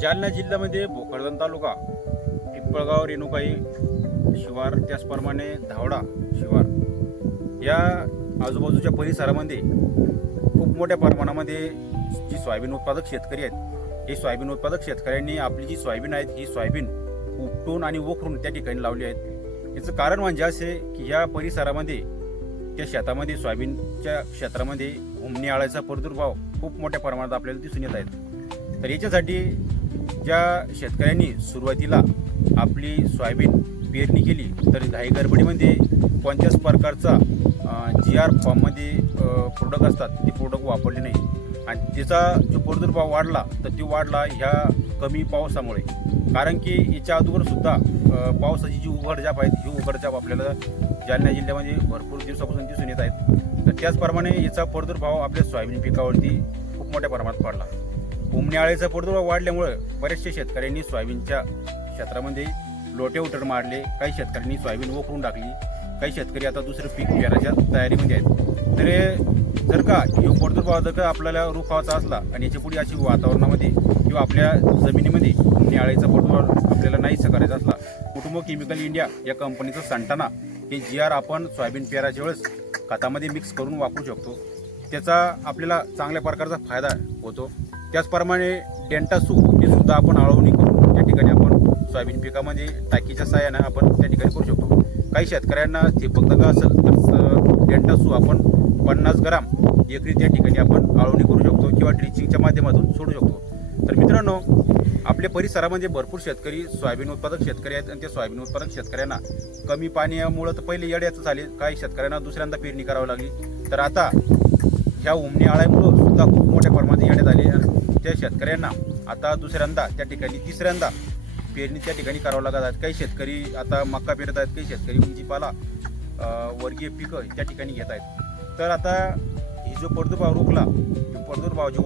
जालना जिल्ह्यामध्ये भोकरदन तालुका पिंपळगाव रेणुकाई शिवार त्याचप्रमाणे धावडा शिवार या आजूबाजूच्या परिसरामध्ये खूप मोठ्या प्रमाणामध्ये जी सोयाबीन उत्पादक शेतकरी आहेत हे सोयाबीन उत्पादक शेतकऱ्यांनी आपली जी सोयाबीन आहेत ही सोयाबीन उपटून आणि वखरून त्या ठिकाणी लावली आहेत. याचं कारण म्हणजे असे की या परिसरामध्ये त्या शेतामध्ये सोयाबीनच्या क्षेत्रामध्ये हुमणी आळ्याचा प्रादुर्भाव खूप मोठ्या प्रमाणात आपल्याला दिसून येत आहेत तर याच्यासाठी ज्या शेतकऱ्यांनी सुरुवातीला आपली सोयाबीन पेरणी केली तर घाई गडबडीमध्ये कोणत्याच प्रकारचा जी आर फॉर्ममध्ये प्रोडक्ट असतात ते प्रोडक्ट वापरले नाही. आणि त्याचा जो प्रादुर्भाव वाढला तर तो वाढला ह्या कमी पावसामुळे. कारण की याच्या अगोदरसुद्धा पावसाची जी उघडजाप आहेत ही उघडजाप आपल्याला जालना जिल्ह्यामध्ये भरपूर दिवसापासून दिसून येत आहेत. तर त्याचप्रमाणे याचा प्रादुर्भाव आपल्या सोयाबीन पिकावरती खूप मोठ्या प्रमाणात पडला उमणी आळीचा वाढल्यामुळं वाढल्यामुळे शेतकऱ्यांनी सोयाबीनच्या क्षेत्रामध्ये लोटे उतर मारले. काही शेतकऱ्यांनी सोयाबीन वखरून टाकली. काही शेतकरी आता दुसरं पीक पेरायच्या तयारीमध्ये आहेत. तर जर का यो प्रादुर्भाव जर का आपल्याला रोखावाचा असला आणि याच्यापुढे अशी वातावरणामध्ये किंवा आपल्या जमिनीमध्ये उमणी आळीचा आपल्याला नाहीच करायचा असला कुटुंब केमिकल इंडिया या कंपनीचं सांडताना हे जी आर आपण सोयाबीन पेराच्या वेळेस खतामध्ये मिक्स करून वापरू शकतो. त्याचा आपल्याला चांगल्या प्रकारचा फायदा होतो. त्याचप्रमाणे डेंटासू हे सुद्धा आपण आळवणी करून त्या ठिकाणी आपण सोयाबीन पिकामध्ये टाकीच्या साहाय्यानं आपण त्या ठिकाणी करू शकतो. काही शेतकऱ्यांना ठिबक असेल तर डेंटासू आपण पन्नास ग्राम एकरी त्या ठिकाणी आपण आळवणी करू शकतो किंवा ड्रिचिंगच्या माध्यमातून सोडू शकतो. तर मित्रांनो आपल्या परिसरामध्ये भरपूर शेतकरी सोयाबीन उत्पादक शेतकरी आहेत आणि त्या सोयाबीन उत्पादक शेतकऱ्यांना कमी पाण्यामुळं तर पहिले येड्याचं झाले काही शेतकऱ्यांना दुसऱ्यांदा पेरणी करावी लागली. तर आता ह्या उमणी आळ्यामुळं सुद्धा खूप मोठ्या प्रमाणात येण्यात आले आणि त्या शेतकऱ्यांना आता दुसऱ्यांदा त्या ठिकाणी तिसऱ्यांदा पेरणी त्या ठिकाणी करावं लागत आहेत काही शेतकरी आता मक्का पेरत आहेत काही शेतकरी भाजीपाला वर्गीय पिकं त्या ठिकाणी घेत आहेत. तर आता ही जो पर्दुभाव रोखला तो प्रादुर्भाव जो